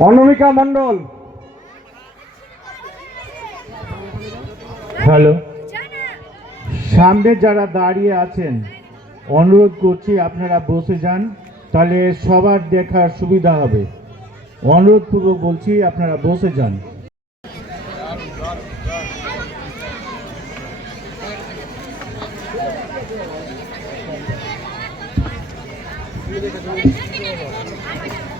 অনমিকা মণ্ডল। Hello. সামনে যারা দাঁড়িয়ে আছেন অনুরোধ করছি আপনারা বসে যান তাহলে সবার দেখার সুবিধা হবে। অনুরোধপূর্বক বলছি আপনারা বসে যান। করে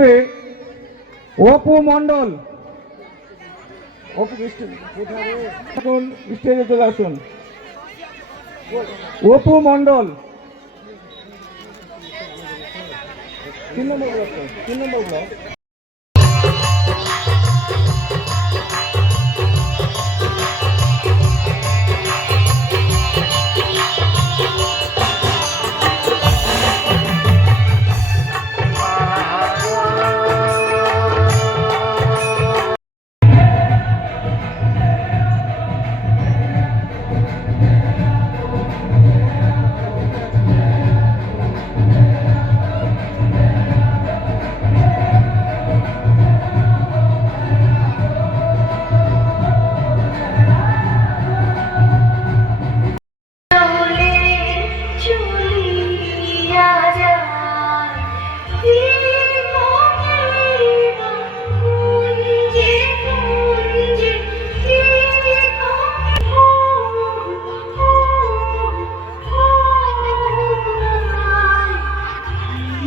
নেবে অপু? এখন স্টেজে চলে আসুন। অপু মণ্ডল। তিন নম্বর তিন নম্বর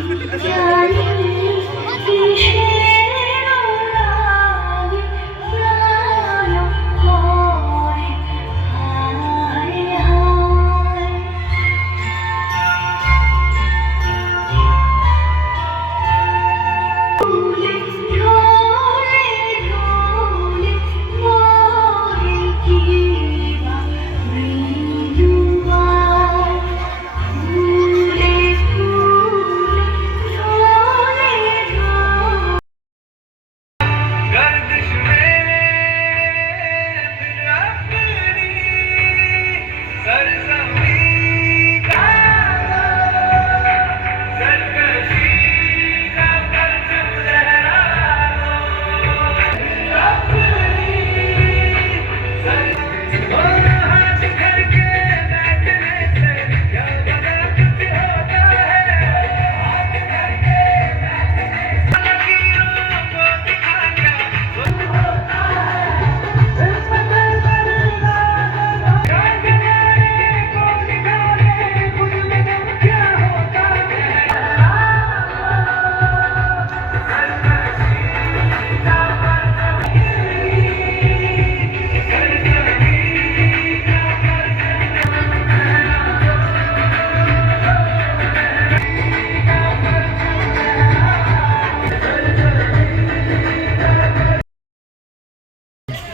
一 家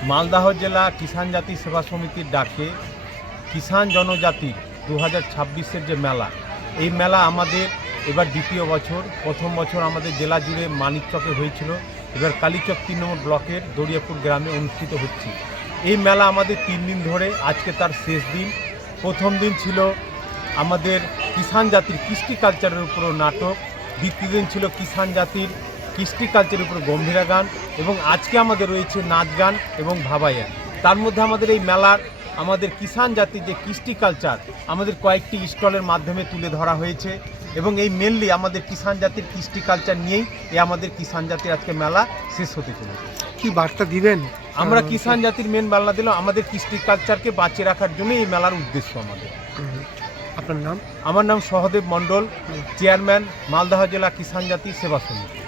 মালদাহ জেলা কিষাণ জাতি সেবা সমিতির ডাকে কিষাণ জনজাতি দু হাজার ছাব্বিশের যে মেলা, এই মেলা আমাদের এবার দ্বিতীয় বছর, প্রথম বছর আমাদের জেলা জুড়ে মানিকচকে হয়েছিল। এবার কালীচক তিন নম্বর ব্লকের দরিয়াপুর গ্রামে অনুষ্ঠিত হচ্ছে। এই মেলা আমাদের তিন দিন ধরে, আজকে তার শেষ দিন। প্রথম দিন ছিল আমাদের কিষাণ জাতির কৃষ্টি কালচারের উপর নাটক। দ্বিতীয় দিন ছিল কিষাণ জাতির কৃষ্টি কালচারের উপর গম্ভীরা গান এবং আজকে আমাদের রয়েছে নাচ গান এবং ভাবাইয়া তার মধ্যে আমাদের এই মেলার আমাদের কিষাণ জাতির যে কৃষ্টি কালচার আমাদের কয়েকটি স্টলের মাধ্যমে তুলে ধরা হয়েছে এবং এই মেনলি আমাদের কিষাণ জাতির কৃষ্টি কালচার নিয়েই এ আমাদের কিষাণ জাতির আজকে মেলা শেষ হতে চলেছে। কি বার্তা দিবেন? আমরা কিষাণ জাতির মেন মেলা দিলাম আমাদের কৃষ্টি কালচারকে বাঁচিয়ে রাখার জন্য এই মেলার উদ্দেশ্য আমাদের। আপনার নাম? আমার নাম সহদেব মণ্ডল চেয়ারম্যান মালদহ জেলা কিষাণ জাতি সেবা সমিতি।